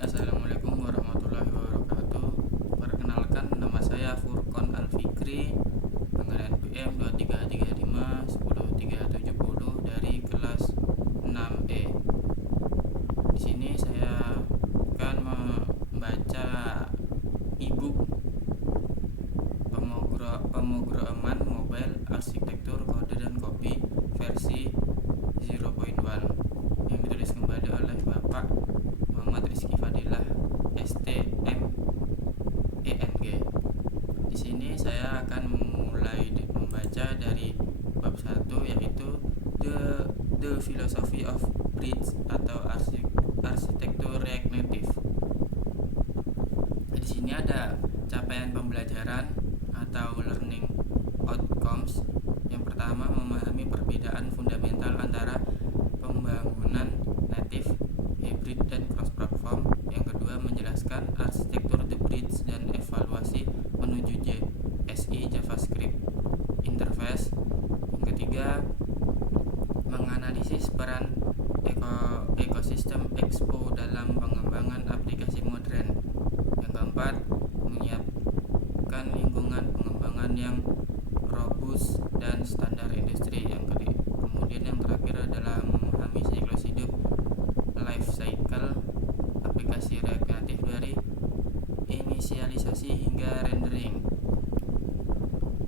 Assalamualaikum warahmatullahi wabarakatuh. Perkenalkan, nama saya Furqon Alfikri dengan NPM 2335 10370 dari kelas 6E. Di sini saya akan membaca e-book pemrograman mobile arsitektur kode dan kopi versi 0.1 yang ditulis kembali oleh Bapak Muhammad Rizky Fadilah STMENG. Di sini saya akan memulai membaca dari bab 1, yaitu The Philosophy of Bridge atau arsitektur React Native. Di sini ada capaian pembelajaran atau learning outcomes. Yang pertama, memahami perbedaan fundamental antara pembangunan native, hybrid, dan cross-platform. Yang kedua, menjelaskan arsitektur the bridge dan evaluasi menuju JSI JavaScript interface. Yang ketiga, menganalisis peran ekosistem Expo dalam pengembangan aplikasi modern. Yang keempat, menyiapkan lingkungan pengembangan yang robust dan standar industri. Kemudian yang terakhir adalah memahami siklus hidup life cycle aplikasi React Native dari inisialisasi hingga rendering.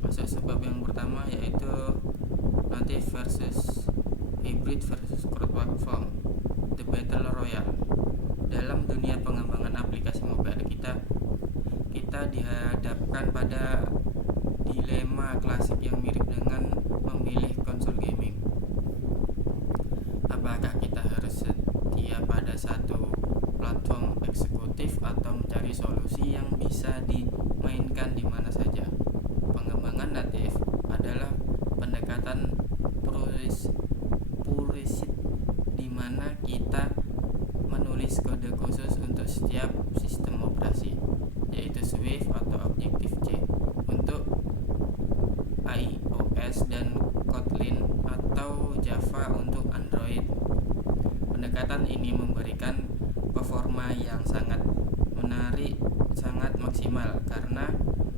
Masuk sebab yang pertama, yaitu native versus hybrid versus cross-platform, the battle royale. Dalam dunia pengembangan aplikasi mobile, kita dihadapkan pada dilema klasik yang mirip dengan memilih konsol gaming. Apakah kita harus setia pada satu platform eksekutif atau mencari solusi yang bisa dimainkan di mana saja? Pengembangan native adalah pendekatan puristic di mana kita menulis kode khusus untuk setiap sistem operasi, yaitu Swift atau Objective-C untuk iOS dan Kotlin atau Java untuk Android. Pendekatan ini memberikan performa yang sangat maksimal karena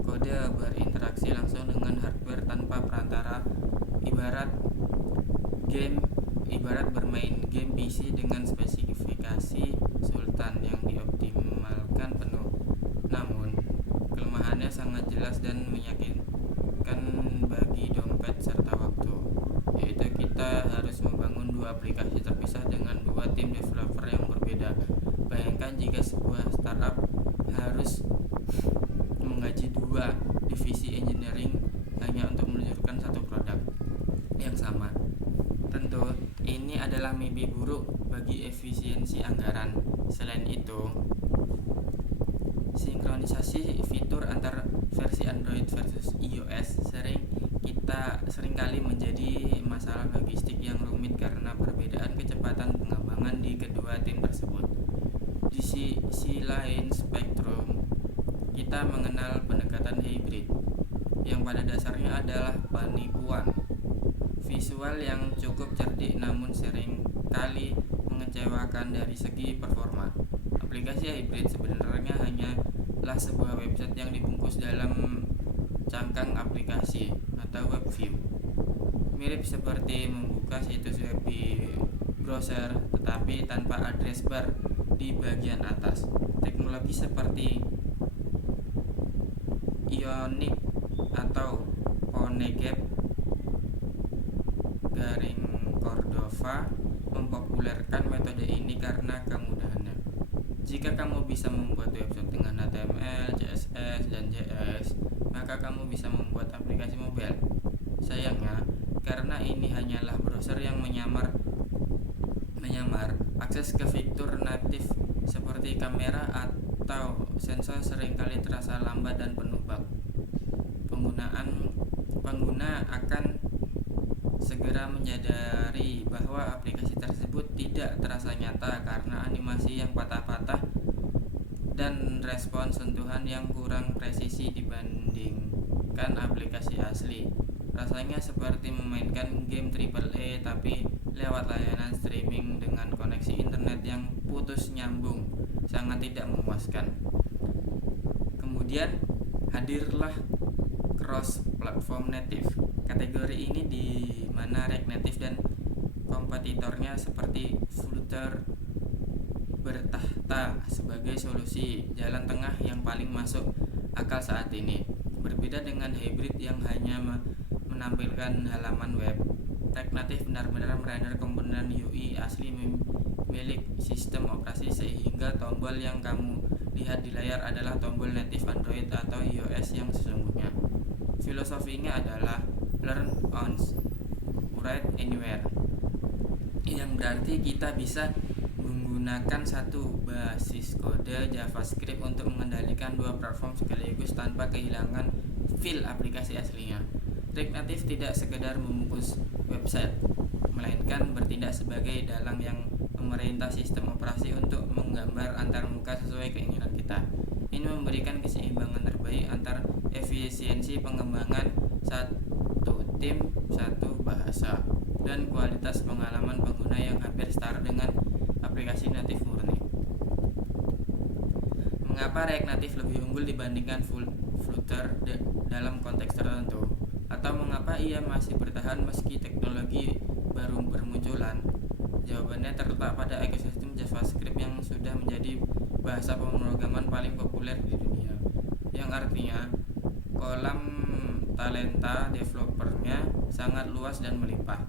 kode berinteraksi langsung dengan hardware tanpa perantara, ibarat bermain game PC dengan spesifikasi sultan yang dioptimalkan penuh. Namun, kelemahannya sangat jelas dan menyakitkan bagi dompet serta waktu, yaitu kita harus membangun dua aplikasi terpisah dengan dua tim developer yang berbeda. Bayangkan jika sebuah startup harus menggaji dua divisi engineering hanya untuk meluncurkan satu produk yang sama. Tentu, ini adalah mimpi buruk bagi efisiensi anggaran. Selain itu, sinkronisasi fitur antar versi Android versus iOS seringkali menjadi masalah logistik yang rumit karena perbedaan kecepatan pengembangan di kedua tim tersebut. Di sisi lain spektrum, kita mengenal pendekatan hybrid, yang pada dasarnya adalah penipuan visual yang cukup cerdik namun seringkali mengecewakan dari segi performa. Aplikasi hybrid sebenarnya hanyalah sebuah website yang dibungkus dalam cangkang aplikasi atau web view. Mirip seperti membuka situs web di browser tetapi tanpa address bar di bagian atas. Teknologi seperti Ionic atau Ponegap Cordova mempopulerkan metode ini karena kemudahannya. Jika kamu bisa membuat website dengan HTML, CSS, dan JS, maka kamu bisa membuat aplikasi mobile. Sayangnya, karena ini hanyalah browser yang menyamar, akses ke fitur natif seperti kamera atau sensor seringkali terasa lambat dan penuh bug. Pengguna akan segera menyadari bahwa aplikasi tersebut tidak terasa nyata karena animasi yang patah-patah dan respon sentuhan yang kurang presisi dibandingkan aplikasi asli. Rasanya seperti memainkan game AAA tapi lewat layanan streaming dengan koneksi internet yang putus nyambung, sangat tidak memuaskan. Kemudian hadirlah cross platform native. Kategori ini di mana React Native dan kompetitornya seperti Flutter bertahta sebagai solusi jalan tengah yang paling masuk akal saat ini. Berbeda dengan hybrid yang hanya menampilkan halaman web, React Native benar-benar merender komponen UI asli milik sistem operasi, sehingga tombol yang kamu lihat di layar adalah tombol native Android atau iOS yang sesungguhnya. Filosofinya adalah learn once, write anywhere, yang berarti kita bisa menggunakan satu basis kode JavaScript untuk mengendalikan dua platform sekaligus tanpa kehilangan feel aplikasi aslinya. React Native tidak sekedar membungkus website, melainkan bertindak sebagai dalang yang memerintah sistem operasi untuk menggambar antar muka sesuai keinginan kita. Ini memberikan keseimbangan terbaik antar efisiensi pengembangan satu tim, satu bahasa, dan kualitas pengalaman pengguna yang hampir setara dengan aplikasi native murni. Mengapa React Native lebih unggul dibandingkan Flutter dalam konteks tertentu? Atau mengapa ia masih bertahan meski teknologi baru bermunculan? Jawabannya terletak pada ekosistem JavaScript yang sudah menjadi bahasa pemrograman paling populer di dunia, yang artinya kolam talenta developernya sangat luas dan melimpah.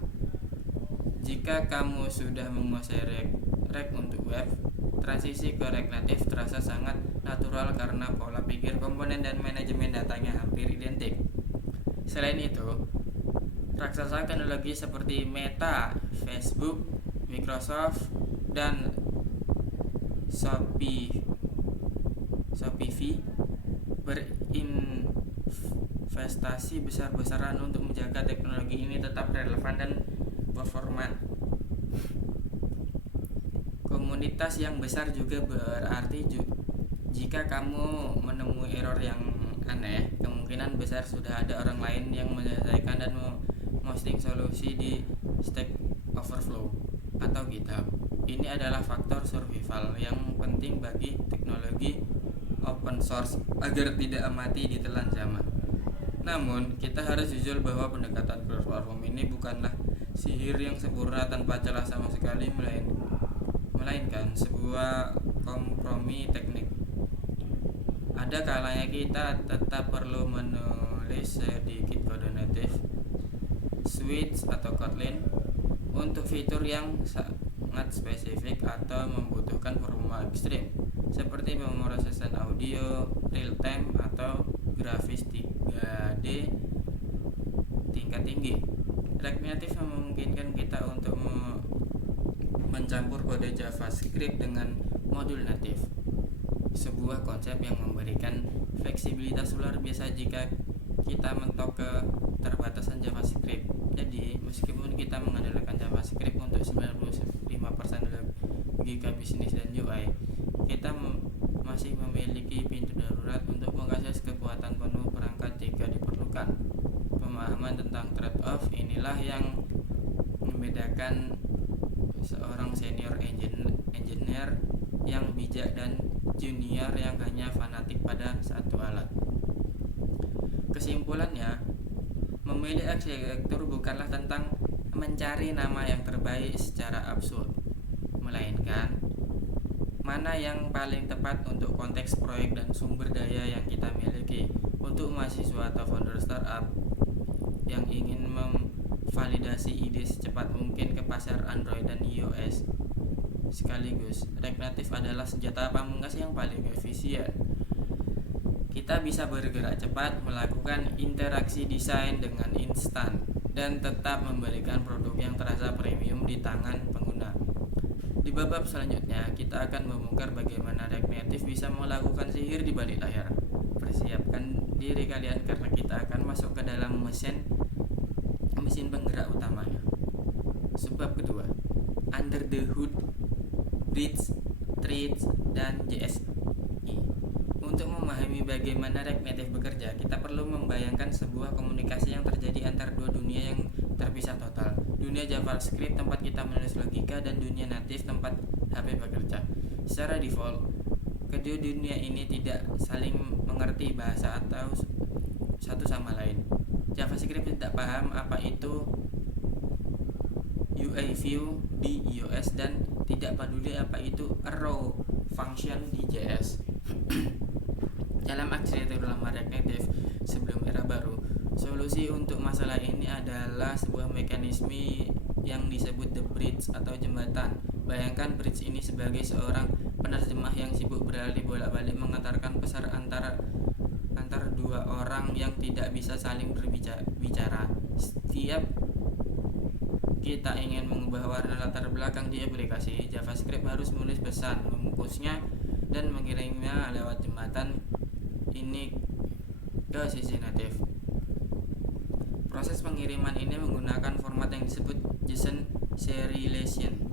Jika kamu sudah menguasai React untuk web, transisi ke React Native terasa sangat natural karena pola pikir komponen dan manajemen datanya hampir identik. Selain itu, raksasa teknologi seperti Meta, Facebook, Microsoft, dan Shopify berinvestasi besar-besaran untuk menjaga teknologi ini tetap relevan dan performan. Komunitas yang besar juga berarti jika kamu menemui error yang aneh, kemungkinan besar sudah ada orang lain yang menyelesaikan dan memposting solusi di Stack Overflow atau GitHub. Ini adalah faktor survival yang penting bagi teknologi open source agar tidak mati di telan zaman. Namun, kita harus jujur bahwa pendekatan cross platform ini bukanlah sihir yang sempurna tanpa celah sama sekali, melainkan sebuah kompromi teknik. Ada kalanya kita tetap perlu menulis sedikit kode native, Switch atau Kotlin untuk fitur yang sangat spesifik atau membutuhkan performa ekstrim seperti pemrosesan audio real time atau grafis 3D tingkat tinggi. React Native memungkinkan kita untuk mencampur kode JavaScript dengan modul native, sebuah konsep yang memberikan fleksibilitas luar biasa jika kita mentok ke keterbatasan JavaScript. Jadi, meskipun kita mengandalkan JavaScript untuk 95% logika bisnis dan UI, kita masih memiliki pintu darurat untuk mengakses kekuatan penuh perangkat jika diperlukan. Pemahaman tentang trade-off inilah yang membedakan seorang senior engineer yang bijak dan junior yang hanya fanatik pada satu alat. Kesimpulannya, memilih arsitektur bukanlah tentang mencari nama yang terbaik secara absurd, melainkan mana yang paling tepat untuk konteks proyek dan sumber daya yang kita miliki. Untuk mahasiswa atau founder startup yang ingin memvalidasi ide secepat mungkin ke pasar Android dan iOS sekaligus, React Native adalah senjata pamungkas yang paling efisien. Kita bisa bergerak cepat, melakukan interaksi desain dengan instan, dan tetap memberikan produk yang terasa premium di tangan pengguna. Di bab selanjutnya, kita akan membongkar bagaimana React Native bisa melakukan sihir di balik layar. Persiapkan diri kalian karena kita akan masuk ke dalam mesin penggerak utamanya. Sebab kedua, Under the Hood, Bridge, Threads, dan JSI. Untuk memahami bagaimana React Native bekerja, kita perlu membayangkan sebuah komunikasi yang terjadi antar dua dunia yang terpisah total. Dunia JavaScript tempat kita menulis logika dan dunia native tempat HP bekerja. Secara default, kedua dunia ini tidak saling mengerti bahasa atau satu sama lain. JavaScript tidak paham apa itu UI view di iOS dan tidak peduli apa itu arrow function di JS. Dalam arsitektur lama React Native sebelum era baru, solusi untuk masalah ini adalah sebuah mekanisme yang disebut the bridge atau jembatan. Bayangkan bridge ini sebagai seorang penerjemah yang sibuk beralih bolak-balik mengantarkan pesan antar dua orang yang tidak bisa saling berbicara. Setiap kita ingin mengubah warna latar belakang di aplikasi, JavaScript harus menulis pesan, membungkusnya, dan mengirimnya lewat jembatan ini ke sisi native. Proses pengiriman ini menggunakan format yang disebut JSON serialization,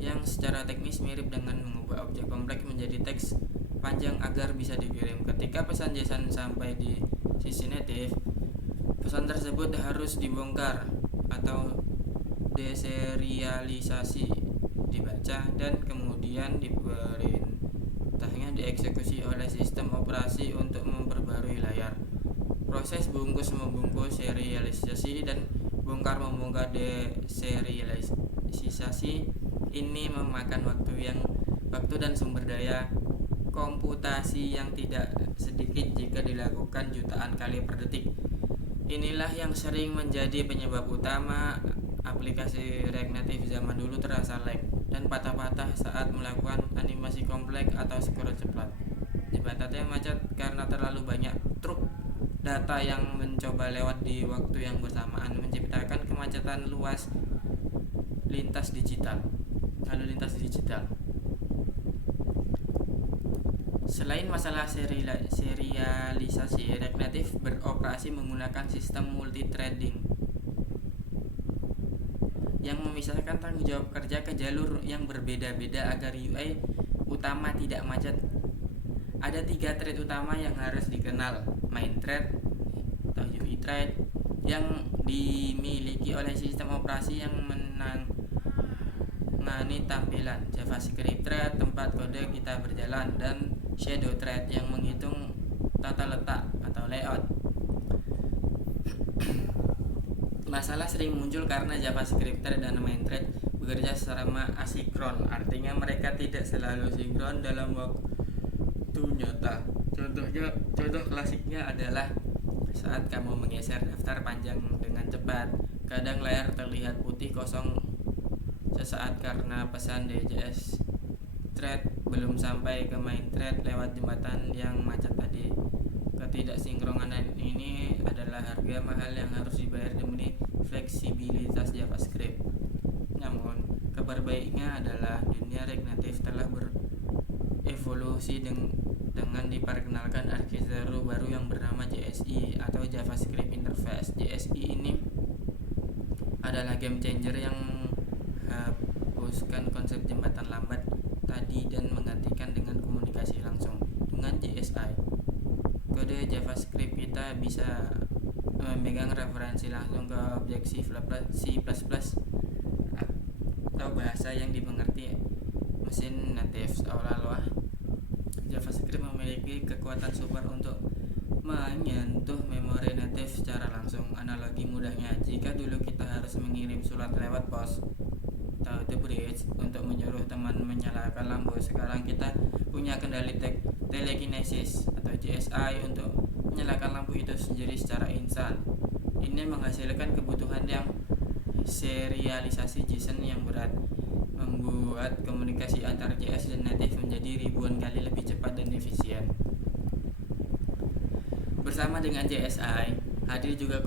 yang secara teknis mirip dengan mengubah objek kompleks menjadi teks panjang agar bisa dikirim. Ketika pesan JSON sampai di sisi native, pesan tersebut harus dibongkar atau deserialisasi, dibaca, dan kemudian diperintahnya dieksekusi oleh sistem operasi untuk memperbarui layar. Proses bungkus membungkus, serialisasi, dan bongkar membongkar deserialisasi ini memakan waktu dan sumber daya komputasi yang tidak sedikit jika dilakukan jutaan kali per detik. Inilah yang sering menjadi penyebab utama aplikasi React Native zaman dulu terasa lag dan patah-patah saat melakukan animasi kompleks atau scroll cepat. Jembatannya macet karena terlalu banyak truk data yang mencoba lewat di waktu yang bersamaan, menciptakan kemacetan luas lintas digital. Selain masalah serialisasi, React Native beroperasi menggunakan sistem multithreading yang memisahkan tanggung jawab kerja ke jalur yang berbeda-beda agar UI utama tidak macet. Ada 3 thread utama yang harus dikenal: main thread atau UI thread yang dimiliki oleh sistem operasi yang menangani tampilan, JavaScript thread tempat kode kita berjalan, dan shadow thread yang menghitung tata letak atau layout. Masalah sering muncul karena JavaScript thread dan main thread bekerja secara asinkron, artinya mereka tidak selalu sinkron dalam waktu nyata. Contoh klasiknya adalah saat kamu menggeser daftar panjang dengan cepat, kadang layar terlihat putih kosong sesaat karena pesan DJS thread belum sampai ke main thread lewat jembatan yang macet tadi. Ketidaksinkronan ini adalah harga mahal yang harus dibayar demi fleksibilitas JavaScript. Namun, kabar baiknya adalah dunia React Native telah berevolusi dengan diperkenalkan arsitektur baru yang bernama JSI atau JavaScript Interface. JSI ini adalah game changer yang menghapuskan konsep jembatan lambat tadi dan menggantikan dengan komunikasi langsung. Dengan JSI, kode JavaScript kita bisa memegang referensi langsung ke objek C++ atau bahasa yang dimengerti mesin native. Seolah-olah JavaScript memiliki kekuatan super untuk menyentuh memori native secara langsung. Analogi mudahnya, jika dulu kita harus mengirim surat lewat pos atau the bridge untuk menyuruh teman menyalakan lampu, sekarang kita punya kendali telekinesis atau JSI untuk menyalakan lampu itu sendiri secara instan. Ini menghasilkan kebutuhan yang serialisasi JSON yang berat, membuat komunikasi antar JS dan native menjadi ribuan kali lebih cepat dan efisien. Bersama dengan JSI, hadir juga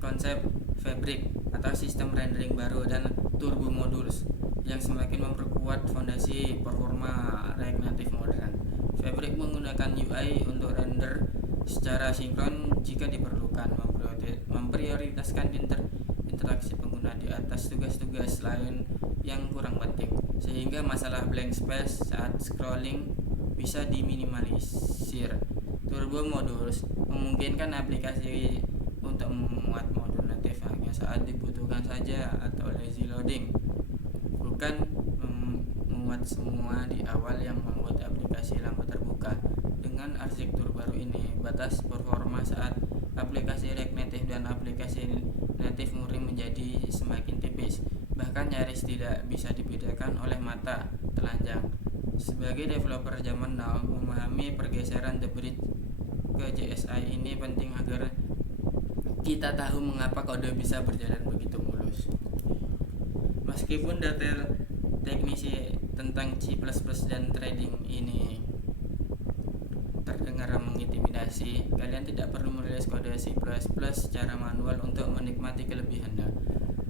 konsep Fabric atau sistem rendering baru dan Turbo Modules yang semakin memperkuat fondasi performa React Native modern. Fabric menggunakan UI untuk render secara sinkron jika diperlukan, memprioritaskan interaksi pengguna di atas tugas-tugas lain yang kurang penting, sehingga masalah blank space saat scrolling bisa diminimalisir. Turbo Modules memungkinkan aplikasi untuk memuat modul native hanya saat dibutuhkan saja atau lazy loading, bukan memuat semua di awal yang membuat aplikasi lampu terbuka. Dengan arsitektur baru ini, batas performa saat aplikasi React Native dan aplikasi native murni menjadi semakin tipis, bahkan nyaris tidak bisa dibedakan oleh mata telanjang. Sebagai developer zaman now, memahami pergeseran The Bridge ke JSI ini penting agar kita tahu mengapa kode bisa berjalan begitu mulus. Meskipun detail teknisi tentang C++ dan trading ini terdengar mengintimidasi, kalian tidak perlu menulis kode C++ secara manual untuk menikmati kelebihannya.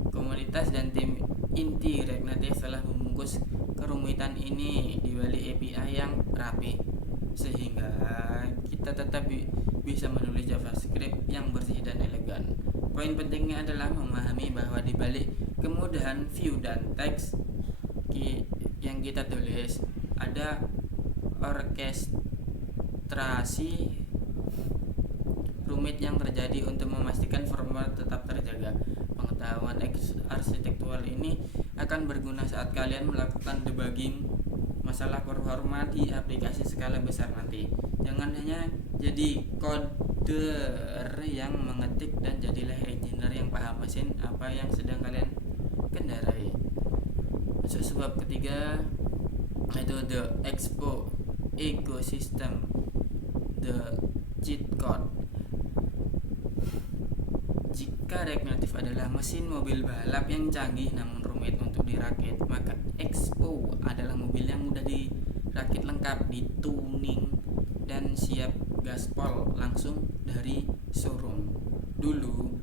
Komunitas dan tim inti React Native telah membungkus kerumitan ini di balik API yang rapi, sehingga kita tetap bisa menulis JavaScript yang bersih dan elegan. Poin pentingnya adalah memahami bahwa di balik kemudahan view dan teks yang kita tulis ada orkestrasi rumit yang terjadi untuk memastikan format tetap terjaga. Pengetahuan arsitektural ini akan berguna saat kalian melakukan debugging masalah performa di aplikasi skala besar nanti. Jangan hanya jadi coder yang mengetik dan jadilah engineer yang paham mesin apa yang sedang kalian kendarai. Masuk sebab ketiga, yaitu the Expo ecosystem, the cheat code. Jika React Native adalah mesin mobil balap yang canggih namun rumit untuk dirakit, maka Expo adalah mobil yang mudah dirakit, lengkap, dituning, dan siap gaspol langsung dari showroom. Dulu,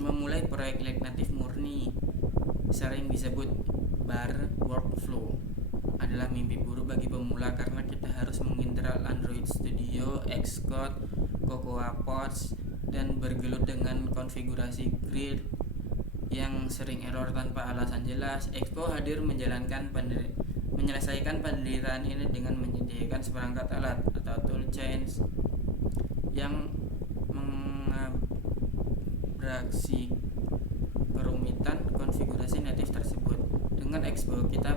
memulai proyek React Native murni sering disebut bar workflow adalah mimpi buruk bagi pemula karena kita harus menginstall Android Studio, Xcode, Cocoa Pods, dan bergelut dengan konfigurasi grid yang sering error tanpa alasan jelas. Expo hadir menyelesaikan penderitaan ini dengan menyediakan seperangkat alat atau toolchains yang mengabrasi kerumitan konfigurasi native tersebut. Dengan Expo kita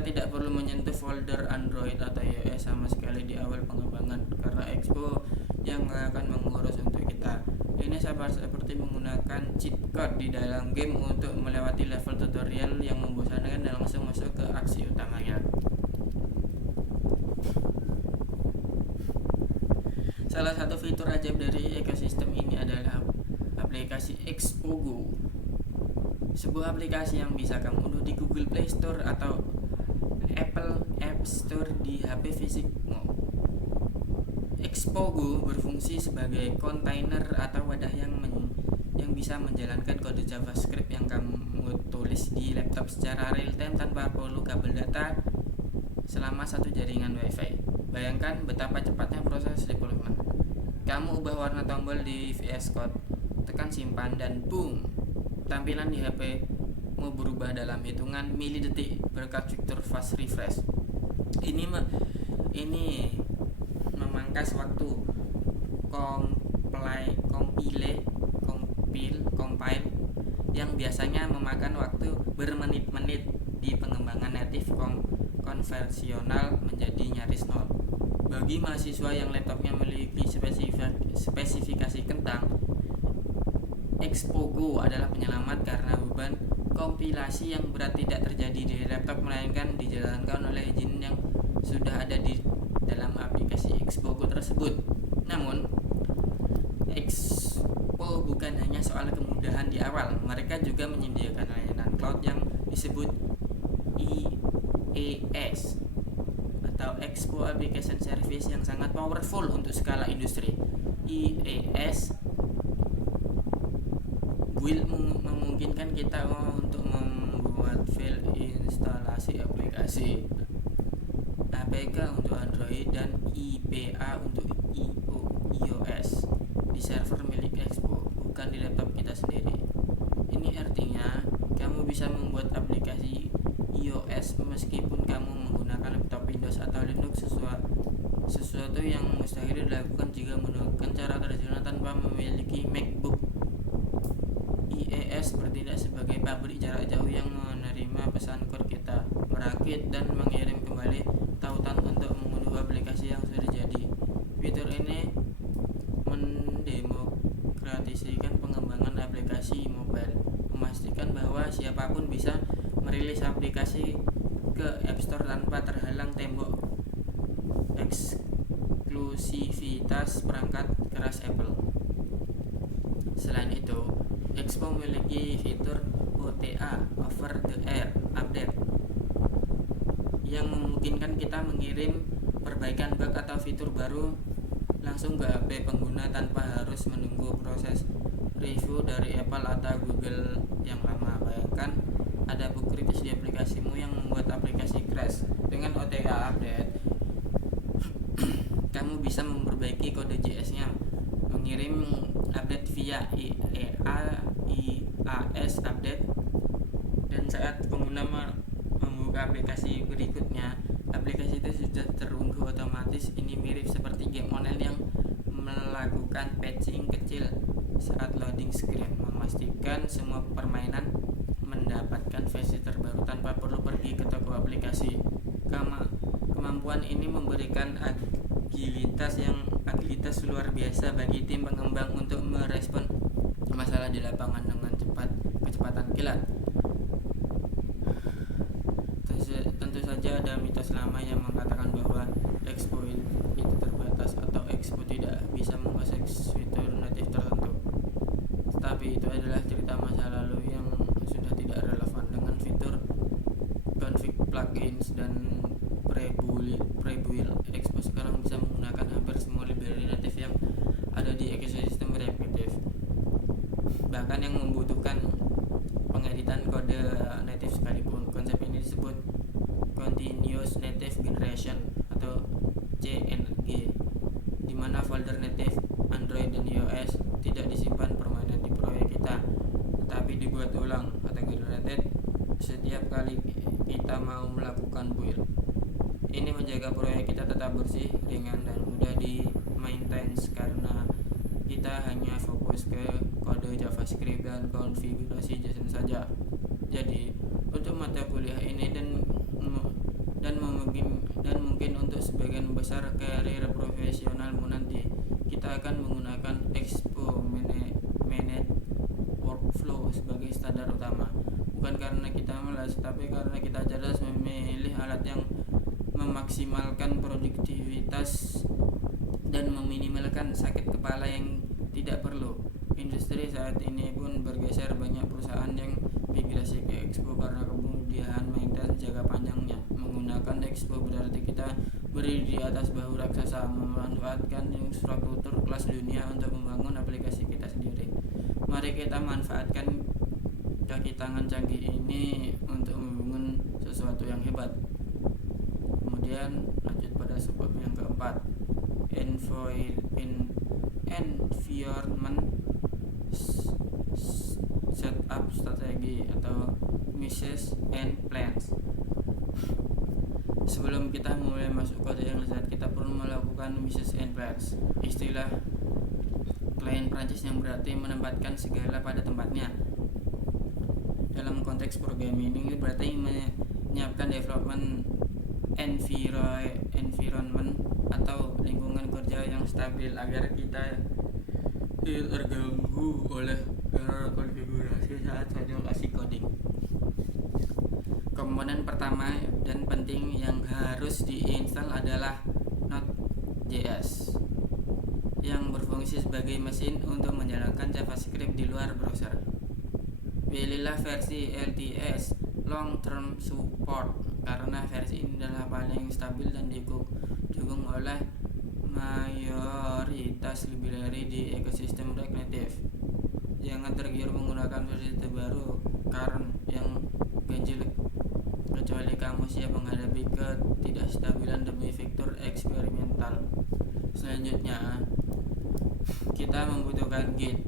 tidak perlu menyentuh folder Android atau iOS sama sekali di awal pengembangan karena Expo yang akan mengurus untuk kita. Ini seperti menggunakan cheat code di dalam game untuk melewati level tutorial yang membosankan dan langsung masuk ke aksi utamanya. Salah satu fitur ajaib dari ekosistem ini adalah aplikasi Expo Go. Sebuah aplikasi yang bisa kamu unduh di Google Play Store atau Apple App Store di HP fisikmu. Expo Go berfungsi sebagai kontainer atau wadah yang bisa menjalankan kode JavaScript yang kamu tulis di laptop secara real time tanpa perlu kabel data selama satu jaringan WiFi. Bayangkan betapa cepatnya proses development. Kamu ubah warna tombol di VS Code, tekan simpan, dan boom, tampilan di HP-mu berubah dalam hitungan milidetik berkat fitur fast refresh. Ini memangkas waktu compile yang biasanya memakan waktu bermenit-menit di pengembangan native konvensional menjadi nyaris nol. Bagi mahasiswa yang laptopnya memiliki spesifikasi kentang, Expo Go adalah penyelamat karena beban kompilasi yang berat tidak terjadi di laptop melainkan dijalankan oleh engine yang sudah ada di dalam aplikasi Expo Go tersebut. Namun, Expo bukan hanya soal kemudahan di awal, mereka juga menyediakan layanan cloud yang disebut IaaS atau Expo Application Service yang sangat powerful untuk skala industri. IaaS will memungkinkan kita untuk membuat file instalasi aplikasi, APK untuk Android dan IPA untuk iOS di server milik Expo, bukan di laptop kita sendiri. Ini artinya kamu bisa membuat aplikasi iOS meskipun kamu menggunakan laptop Windows atau Linux, sesuatu yang mustahil dilakukan jika menggunakan cara tradisional tanpa memiliki MacBook. IaaS bertindak sebagai pabrik jarak jauh yang menerima pesan code kita, merakit dan mengirim kembali tautan untuk mengunduh aplikasi yang sudah jadi. Fitur ini mendemokratisasikan pengembangan aplikasi mobile, memastikan bahwa siapapun bisa merilis aplikasi ke App Store tanpa terhalang tembok eksklusivitas perangkat keras Apple. Selain itu, Expo memiliki fitur OTA (Over the Air) update yang memungkinkan kita mengirim perbaikan bug atau fitur baru langsung ke HP pengguna tanpa harus menunggu proses review dari Apple atau Google yang lama. Bayangkan ada bug kritis di aplikasimu yang membuat aplikasi crash. Dengan OTA update, kamu bisa memperbaiki kode JS-nya, mengirim update via IAS update, dan saat pengguna membuka aplikasi berikutnya, aplikasi itu sudah terunduh otomatis. Ini mirip seperti game online yang melakukan patching kecil saat loading screen, memastikan semua permainan mendapatkan versi terbaru tanpa perlu pergi ke toko aplikasi. Kemampuan ini memberikan agilitas luar biasa bagi tim pengembang untuk merespon masalah di lapangan dengan kecepatan kilat. Tentu saja ada mitos lama yang mengatakan bahwa Expo itu terbatas atau Expo tidak bisa mengakses fitur natif tertentu. Tetapi itu adalah cerita masa lalu yang sudah tidak relevan. Dengan fitur config plugins dan prebuild, Expo sekarang bisa menggunakan hampir semua library natif yang ada di ekosistem Reactive, bahkan yang membutuhkan pengeditan kode native sekalipun. Konsep ini disebut Continuous Native Generation atau CNG, di mana folder native Android dan iOS tidak disimpan permanen di proyek kita, tetapi dibuat ulang atau generated setiap kali kita mau melakukan build. Ini menjaga proyek kita tetap bersih, ringan, dan mudah di maintenance karena kita hanya fokus ke kode JavaScript dan konfigurasi JSON saja. Jadi, untuk mata kuliah ini dan mungkin untuk sebagian besar karir profesionalmu nanti, kita akan menggunakan Expo Managed Workflow sebagai standar utama. Bukan karena kita malas, tapi karena kita cerdas memilih alat yang memaksimalkan produktivitas dan meminimalkan sakit kepala yang tidak perlu. Industri saat ini pun bergeser, banyak perusahaan yang migrasi ke Expo karena kemudahan maintenance jangka panjangnya. Menggunakan Expo berarti kita berdiri di atas bahu raksasa, memanfaatkan infrastruktur kelas dunia untuk membangun aplikasi kita sendiri. Mari kita manfaatkan kaki tangan canggih ini untuk membangun sesuatu yang hebat. Kemudian lanjut pada sebab yang keempat, environment setup strategi atau missions and plans. Sebelum kita mulai masuk kode yang lezat, kita perlu melakukan missions and plans. Istilah klien Prancis yang berarti menempatkan segala pada tempatnya. Dalam konteks programming ini berarti menyiapkan development environment atau lingkungan kerja yang stabil agar kita tidak terganggu oleh error konfigurasi saat kasih coding. Komponen pertama dan penting yang harus diinstal adalah Node.js yang berfungsi sebagai mesin untuk menjalankan JavaScript di luar browser. Pilihlah versi LTS Long Term Support karena versi ini adalah paling stabil dan didukung oleh mayoritas library di ekosistem React Native. Jangan tergiur menggunakan versi terbaru karena yang ganjil kecuali kamu siap menghadapi ketidakstabilan demi fitur eksperimental. Selanjutnya, kita membutuhkan Git,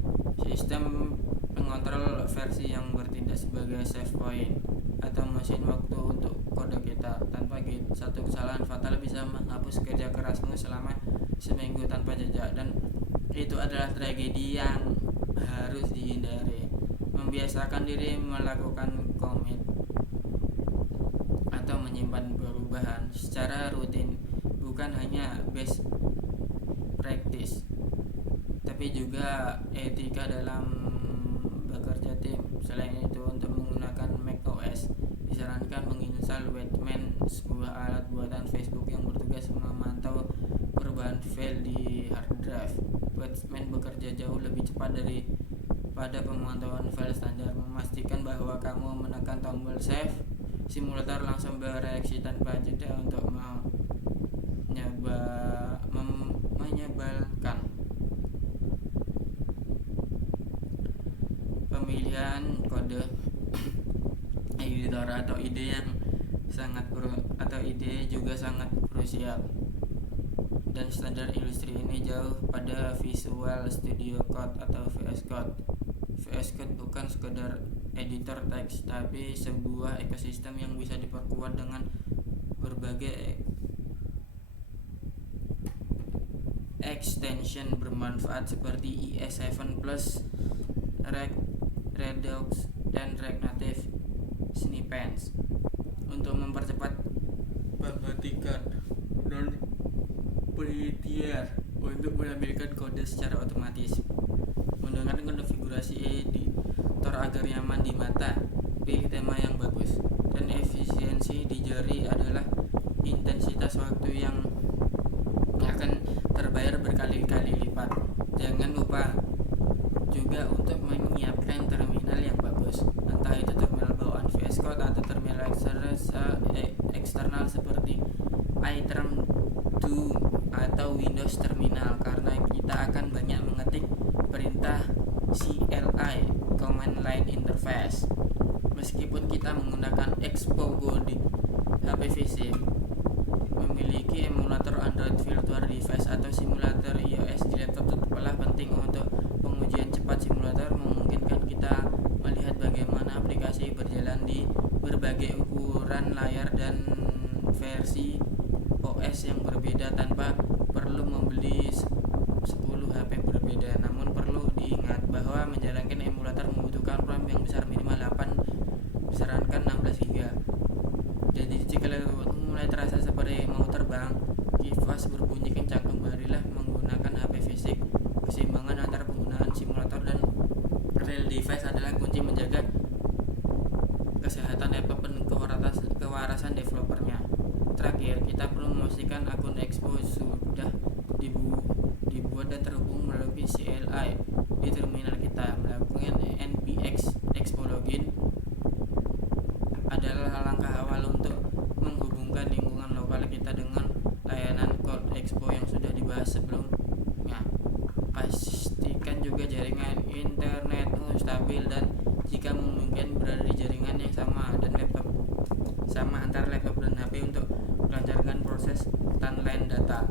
sistem pengontrol versi yang bertindak sebagai save point atau mesin waktu untuk kode kita. Tanpa Git, satu kesalahan fatal bisa menghapus kerja kerasmu selama seminggu tanpa jejak, dan itu adalah tragedi yang harus dihindari. Membiasakan diri melakukan commit menyimpan perubahan secara rutin, bukan hanya best practice, tapi juga etika dalam bekerja tim. Selain itu, untuk menggunakan macOS, disarankan menginstal Webman, sebuah alat buatan Facebook yang bertugas memantau perubahan file di hard drive. Webman bekerja jauh lebih cepat pada pemantauan file standar. Memastikan bahwa kamu menekan tombol save, simulator langsung bereaksi tanpa jeda untuk menyebalkan. Pemilihan kode editor atau ide juga sangat krusial, dan standar industri ini jauh pada Visual Studio Code atau VS Code. VS Code bukan sekedar editor teks, tapi sebuah ekosistem yang bisa diperkuat dengan berbagai extension bermanfaat seperti IE7 Plus, Redux, dan React Snippets untuk mempercepat pembatikan dan penelitian untuk menampilkan kode secara otomatis. Menggunakan konfigurasi editor agar nyaman di mata, pilih tema yang bagus, dan efisiensi di jari adalah intensitas waktu yang akan terbayar berkali-kali lipat. Jangan lupa juga untuk menyiapkan terminal yang bagus, entah itu terminal bawaan VS Code atau terminal eksternal seperti iTerm2 atau Windows Terminal, karena kita akan banyak mengetik perintah CLI (Command Line Interface). Meskipun kita menggunakan Expo Go di HP fisik, memiliki emulator Android Virtual Device atau simulator iOS di laptop tetaplah penting. Untuk pengujian cepat, simulator memungkinkan kita melihat bagaimana aplikasi berjalan di berbagai ukuran layar dan versi OS yang berbeda tanpa perlu membeli 10 HP berbeda. Namun perlu diingat bahwa menjalankan emulator membutuhkan RAM yang besar, minimal 8, disarankan 16 GB. Jadi jika laptopmu mulai terasa seperti mau terbang, kipas berbunyi kencang, kembalilah menggunakan HP fisik. Keseimbangan antara penggunaan simulator dan real device adalah kunci menjaga kesehatan laptop dan kewarasan developernya. Terakhir, kita perlu memastikan akun Expo sudah dibuat dan terhubung melalui CLI di terminal kita. Melakukan npx Expo login adalah langkah awal untuk menghubungkan lingkungan lokal kita dengan layanan Cloud Expo yang sudah dibahas sebelumnya. Pastikan juga jaringan internetmu stabil dan jika memungkinkan berada di jaringan yang sama antara laptop dan HP untuk melancarkan proses timeline data.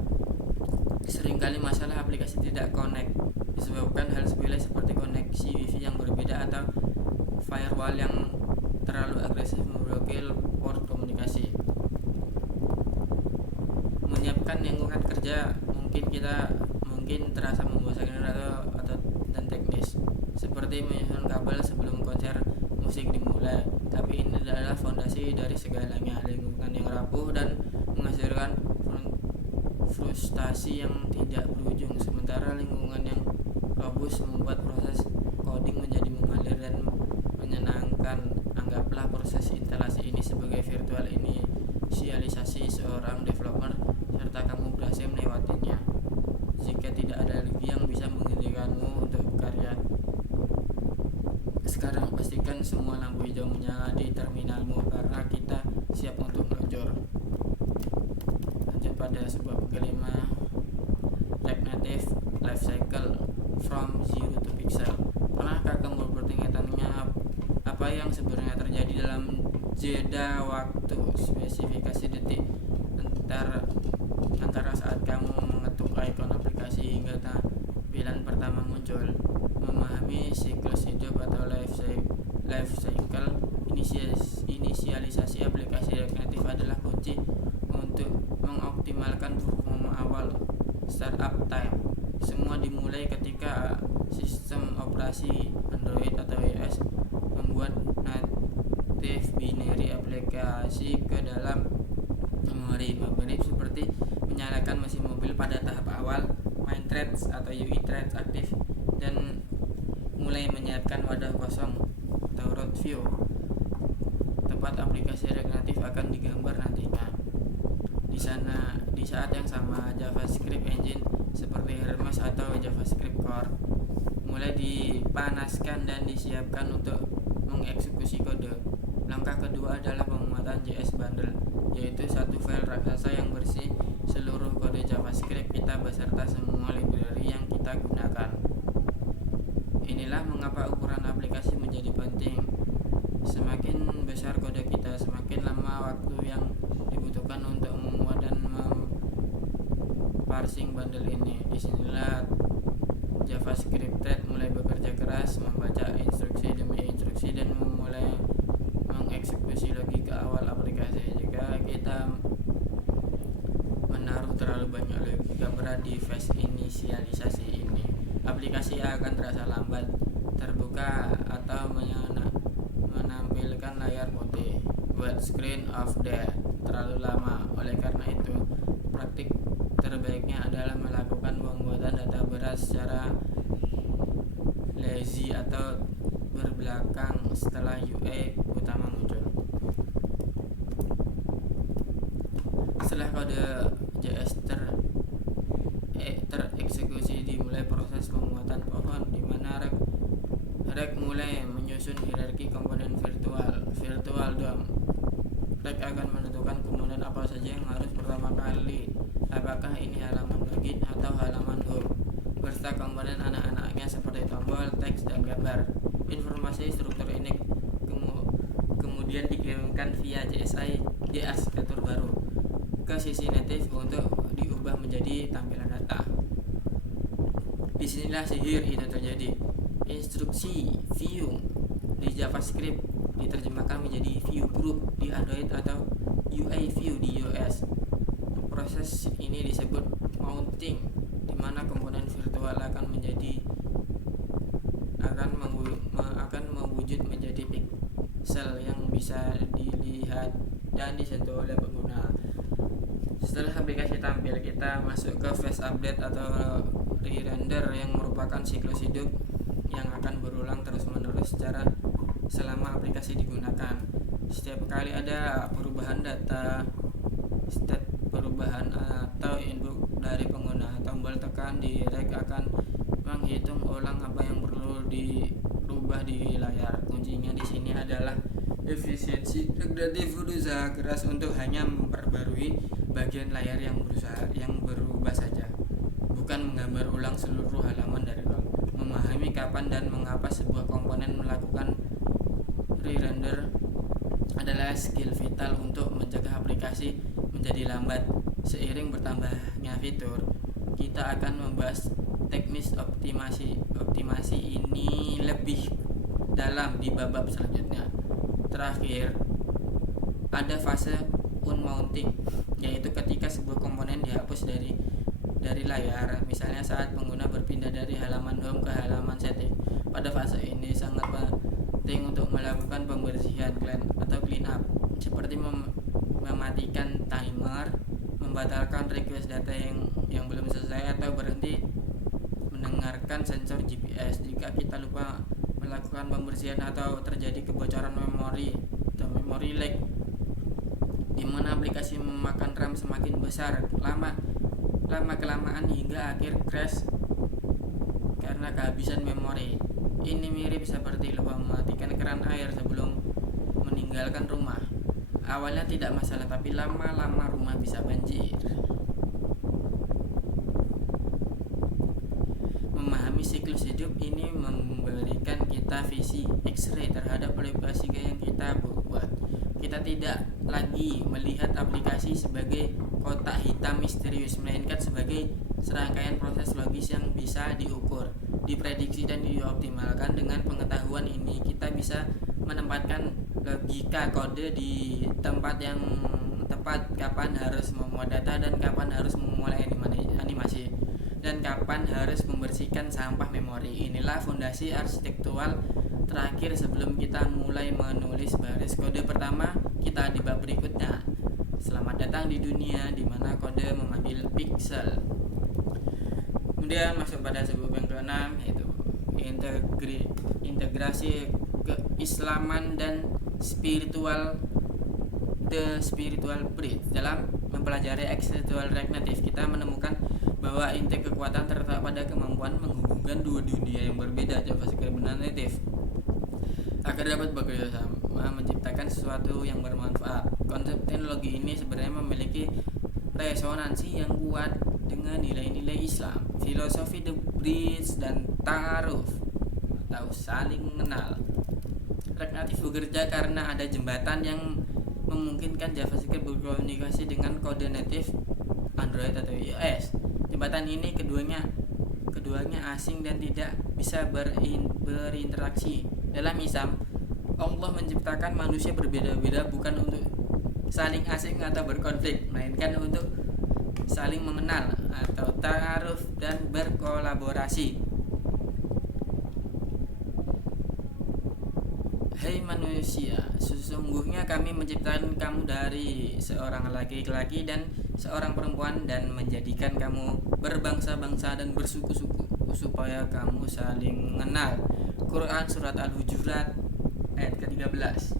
Seringkali masalah aplikasi tidak connect disebabkan hal sepele seperti koneksi wifi yang berbeda atau firewall yang terlalu agresif memblokir port komunikasi. Menyiapkan lingkungan kerja mungkin terasa membosankan atau teknis, seperti menyusun kabel sebelum konser musik dimulai, tapi ini adalah fondasi dari segalanya. Lingkungan yang rapuh dan menghasilkan frustasi yang tidak berujung, sementara lingkungan yang robust membuat proses coding menjadi mengalir dan menyenangkan. Anggaplah proses instalasi ini sebagai virtual inisialisasi seorang developer serta kamu berhasil melewatinya. Jika tidak ada lagi yang bisa menghentikanmu untuk berkarya sekarang, pastikan semua lampu hijau menyala di terminalmu karena kita siap untuk meluncur. Lanjut pada sebuah kelima, React Native Life Cycle from Zero to Pixel. Pernahkah kamu bertanya-tanya apa yang sebenarnya terjadi dalam jeda waktu spesifikasi detik antara saat kamu mengetuk ikon aplikasi hingga tampilan pertama muncul? Memahami siklus hidup atau life cycle inisialisasi aplikasi React Native adalah kunci untuk mengoptimalkan performa awal startup time. Semua dimulai ketika sistem operasi Android atau iOS membuat native binary aplikasi ke dalam memori seperti menyalakan mesin mobil pada tahap awal, main threads atau UI threads aktif, dan mulai menyiapkan wadah kosong atau root view. Tempat aplikasi React Native akan digambar nantinya. Di saat yang sama, JavaScript engine seperti Hermes atau JavaScript Core mulai dipanaskan dan disiapkan untuk mengeksekusi kode. Langkah kedua adalah pembuatan JS bundle, yaitu satu file raksasa yang bersih seluruh kode JavaScript kita beserta semua library yang kita gunakan. Inilah mengapa ukuran aplikasi menjadi penting. Semakin besar kode kita, semakin lama waktu yang dibutuhkan untuk memuat dan parsing bundle ini. Disinilah JavaScript thread mulai bekerja keras, membaca instruksi demi instruksi dan memulai mengeksekusi logika awal aplikasi. Jika kita menaruh terlalu banyak logika berat di fase inisialisasi ini, aplikasi akan terasa lambat, terbuka, atau menampilkan layar putih, buat screen of death terlalu lama. Oleh karena itu, praktik terbaiknya adalah melakukan pembuatan data berat secara lazy atau berbelakang setelah UI utama muncul. Setelah kode JS tereksekusi, dimulai proses pembuatan pohon di mana React mulai menyusun hierarki komponen virtual DOM. React akan menentukan komponen apa saja yang harus pertama kali, apakah ini halaman login atau halaman home, beserta komponen anak-anaknya seperti tombol, teks, dan gambar. Informasi struktur ini kemudian dikirimkan via JS fitur baru ke sisi native untuk diubah menjadi tampilan data. Disinilah sihir itu terjadi. Instruksi view di JavaScript diterjemahkan menjadi view group di Android atau UI view di iOS. Proses ini disebut mounting, di mana komponen virtual akan mewujud menjadi pixel yang bisa dilihat dan disentuh oleh pengguna. Setelah aplikasi tampil, kita masuk ke phase update atau re-render yang merupakan siklus hidup yang akan berulang terus-menerus selama aplikasi digunakan. Setiap kali ada perubahan data, state perubahan atau input dari pengguna, tombol tekan di React akan menghitung ulang apa yang perlu dirubah di layar. Kuncinya di sini adalah efisiensi. React Native berusaha keras untuk hanya memperbarui bagian layar yang berubah saja, bukan menggambar ulang seluruh halaman dari nol. Memahami kapan dan mengapa sebuah komponen melakukan re-render adalah skill vital untuk mencegah aplikasi menjadi lambat. Seiring bertambahnya fitur, kita akan membahas teknis optimasi ini lebih dalam di bab selanjutnya. Terakhir, ada fase unmounting, yaitu ketika sebuah komponen dihapus dari layar, misalnya saat pengguna berpindah dari halaman home ke halaman setting. Pada fase ini sangat penting untuk melakukan pembersihan clean up, seperti mematikan timer, membatalkan request data yang belum selesai, atau berhenti mendengarkan sensor GPS jika kita lupa melakukan pembersihan atau terjadi kebocoran memori atau memory leak, di mana aplikasi memakan RAM semakin besar lama kelamaan hingga akhir crash karena kehabisan memori. Ini mirip seperti lupa mematikan keran air sebelum meninggalkan rumah. Awalnya tidak masalah, tapi lama-lama rumah bisa banjir. Memahami siklus hidup ini memberikan kita visi X-ray terhadap aplikasi yang kita buat. Kita tidak lagi melihat aplikasi sebagai kotak hitam misterius, melainkan sebagai serangkaian proses logis yang bisa diukur, diprediksi, dan dioptimalkan. Dengan pengetahuan ini, kita bisa menempatkan logika kode di tempat yang tepat, kapan harus memuat data dan kapan harus memulai animasi, dan kapan harus membersihkan sampah memori. Inilah fondasi arsitektural terakhir sebelum kita mulai menulis baris kode pertama kita di bab berikutnya. datang di dunia di mana kode memanggil pixel. Kemudian masuk pada sebab yang keenam, yaitu integrasi keislaman dan spiritual, the spiritual bridge. Dalam mempelajari existential reignative, kita menemukan bahwa inti kekuatan terletak pada kemampuan menghubungkan dua dunia yang berbeda, JavaScript dan native, agar dapat bekerja sama menciptakan sesuatu yang bermanfaat. Konsep teknologi ini sebenarnya memiliki resonansi yang kuat dengan nilai-nilai Islam, filosofi the bridge, dan ta'aruf atau saling mengenal. Reignative bekerja karena ada jembatan yang memungkinkan JavaScript berkomunikasi dengan kode native Android atau iOS. Jembatan ini keduanya asing dan tidak bisa berinteraksi. Dalam Islam, Allah menciptakan manusia berbeda-beda bukan untuk saling asing atau berkonflik, melainkan untuk saling mengenal atau ta'aruf dan berkolaborasi. Hai manusia, sesungguhnya kami menciptakan kamu dari seorang laki-laki dan seorang perempuan dan menjadikan kamu berbangsa-bangsa dan bersuku-suku supaya kamu saling mengenal. Quran Surat Al-Hujurat ayat ke-13.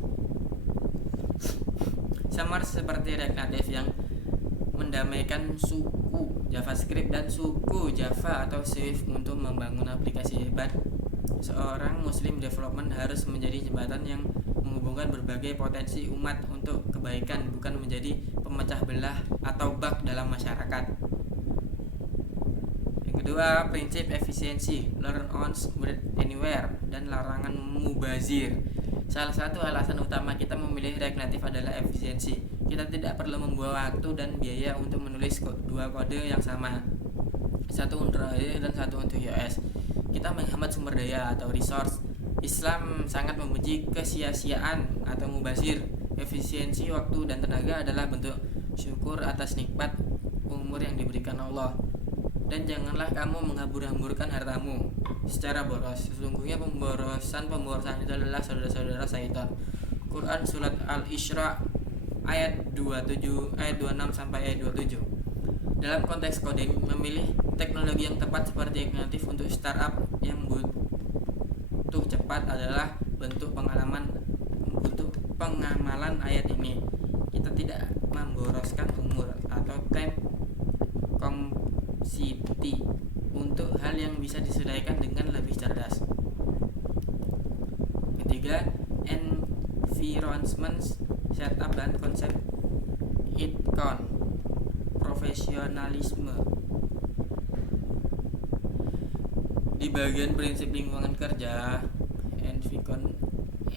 Samar seperti reignative yang mendamaikan suku JavaScript dan suku Java atau Swift untuk membangun aplikasi hebat. Seorang Muslim development harus menjadi jembatan yang menghubungkan berbagai potensi umat untuk kebaikan, bukan menjadi pemecah belah atau bug dalam masyarakat. Yang kedua, prinsip efisiensi, learn on with anywhere, dan larangan mubazir. Salah satu alasan utama kita memilih reignative adalah efisiensi. Kita tidak perlu membuang waktu dan biaya untuk menulis dua kode yang sama, satu untuk Android dan satu untuk iOS. Kita menghemat sumber daya atau resource. Islam sangat membenci kesia-siaan atau mubazir. Efisiensi waktu dan tenaga adalah bentuk syukur atas nikmat umur yang diberikan Allah. Dan janganlah kamu menghambur-hamburkan hartamu secara boros. Sesungguhnya pemborosan itu adalah saudara-saudara syaitan. Quran Surat Al-Isra ayat 26 sampai ayat 27. Dalam konteks coding, memilih teknologi yang tepat seperti reignative untuk startup yang butuh cepat adalah bentuk pengamalan ayat ini. Kita tidak memboroskan umur atau time complexity untuk hal yang bisa diselesaikan dengan lebih cerdas. Ketiga, environment setup dan konsep itcon, profesionalisme. Di bagian prinsip lingkungan kerja,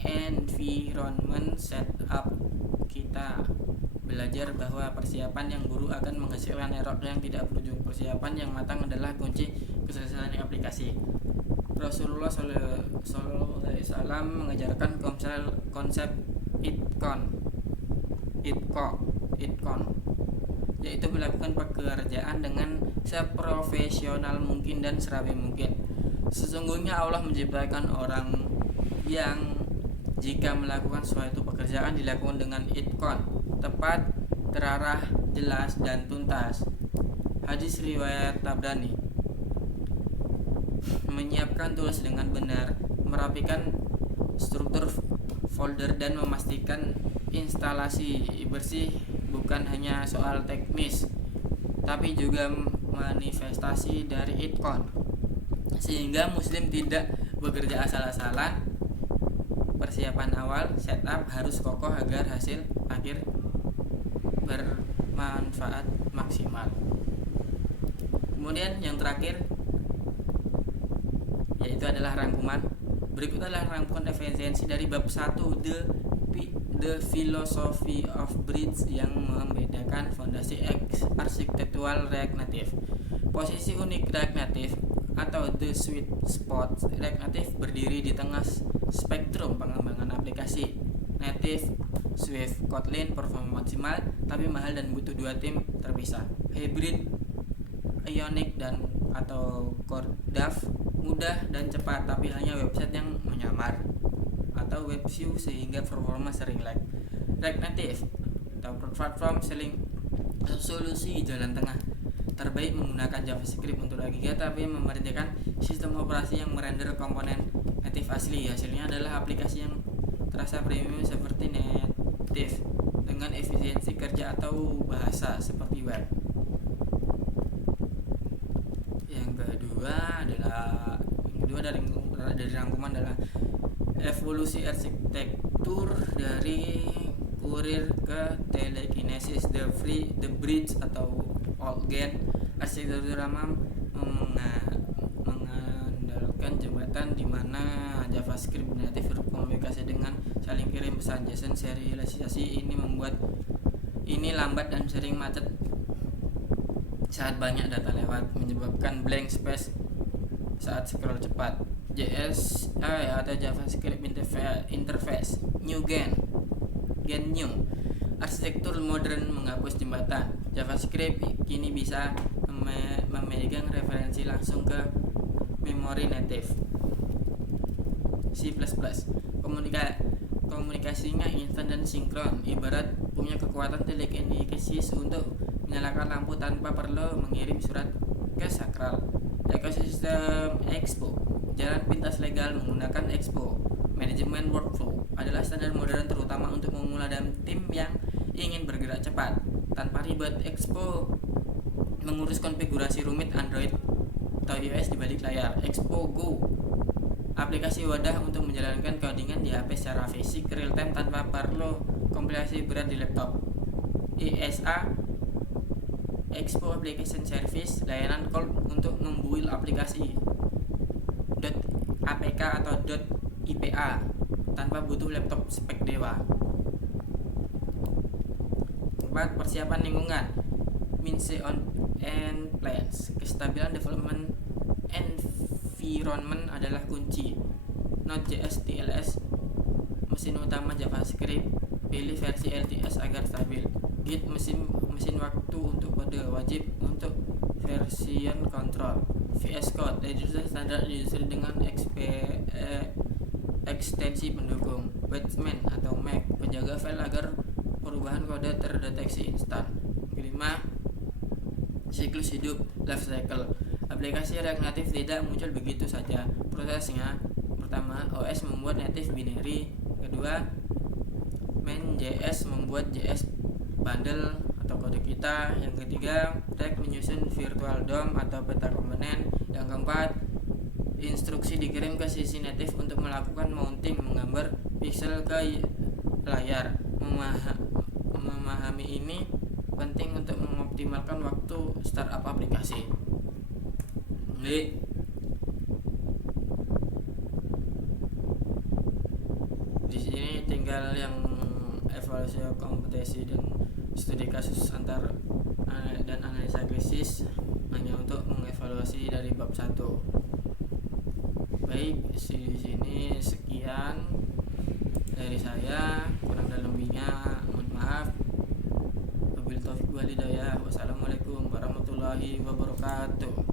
environment setup, kita belajar bahwa persiapan yang buruk akan menghasilkan error yang tidak berujung. Persiapan yang matang adalah kunci kesuksesan aplikasi. Rasulullah SAW mengajarkan konsep itcon, yaitu melakukan pekerjaan dengan seprofesional mungkin dan serapi mungkin. Sesungguhnya Allah menciptakan orang yang jika melakukan suatu pekerjaan dilakukan dengan itqan, tepat, terarah, jelas, dan tuntas. Hadis riwayat Tabrani. Menyiapkan tulis dengan benar, merapikan struktur folder, dan memastikan instalasi bersih bukan hanya soal teknis, tapi juga manifestasi dari itqan, sehingga muslim tidak bekerja asal-asalan. Persiapan awal setup harus kokoh agar hasil akhir bermanfaat maksimal. Kemudian yang terakhir yaitu adalah rangkuman. Berikut adalah rangkuman efisiensi dari bab 1 The Philosophy of Bridge yang membedakan fondasi arsitektural reignative. Posisi unik reignative atau the sweet spot reignative berdiri di tengah spektrum pengembangan aplikasi. Native, Swift, Kotlin performa maksimal tapi mahal dan butuh dua tim terpisah. Hybrid, Ionic dan atau CoreDAV mudah dan cepat tapi hanya website yang menyamar atau web view sehingga performa sering lag. Reignative atau platform Solusi jalan tengah terbaik menggunakan JavaScript untuk logika, tapi memerintahkan sistem operasi yang merender komponen native asli. Hasilnya adalah aplikasi yang terasa premium seperti native dengan efisiensi kerja atau bahasa seperti web. Yang kedua dari rangkuman adalah evolusi arsitektur dari kurir ke telekinesis. The bridge atau old gate. Arsitektur lama mengandalkan jembatan di mana JavaScript native berkomunikasi dengan saling kirim pesan JSON. Serialisasi ini membuat ini lambat dan sering macet saat banyak data lewat, menyebabkan blank space saat scroll cepat. JSI atau JavaScript Interface New Gen New. Arsitektur modern menghapus jembatan. JavaScript kini bisa memegang referensi langsung ke memori native. C++ komunikasinya instan dan sinkron, ibarat punya kekuatan telekinesis untuk menyalakan lampu tanpa perlu mengirim surat ke sakral. Ekosistem Expo, jalan pintas legal menggunakan Expo. Manajemen workflow adalah standar modern terutama untuk memula dan tim yang ingin bergerak cepat tanpa ribet. Expo mengurus konfigurasi rumit Android atau iOS di balik layar. Expo Go, aplikasi wadah untuk menjalankan codingan di HP secara fisik real time tanpa perlu kompilasi berat di laptop. ESA Expo Application Service, layanan call untuk membuild aplikasi .apk atau .ipa tanpa butuh laptop spek dewa. 4. Persiapan lingkungan. Mince and plans. Kestabilan development environment adalah kunci. Node.js, TLS, mesin utama JavaScript. Pilih versi LTS agar stabil. Git mesin waktu untuk kode wajib untuk version control. VS Code, editor standar industri dengan ekstensi pendukung. Batchman atau Mac, penjaga file agar perubahan kode terdeteksi instan. 5. Siklus hidup, life cycle. Aplikasi React Native tidak muncul begitu saja. Prosesnya, pertama, OS membuat native binary. Kedua, main.js membuat JS bundle atau kode kita. Yang ketiga, React menyusun virtual DOM atau peta komponen. Yang keempat, instruksi dikirim ke sisi native untuk melakukan mounting menggambar pixel ke layar. Memahami ini penting untuk mengoptimalkan waktu startup aplikasi. Di sini tinggal yang evaluasi kompetensi dan studi kasus dan analisa krisis hanya untuk mengevaluasi dari bab 1. Baik, di sini sekian dari saya, kurang dan lebihnya mohon maaf. Wabillahi taufiq wal hidayah. Wassalamualaikum warahmatullahi wabarakatuh.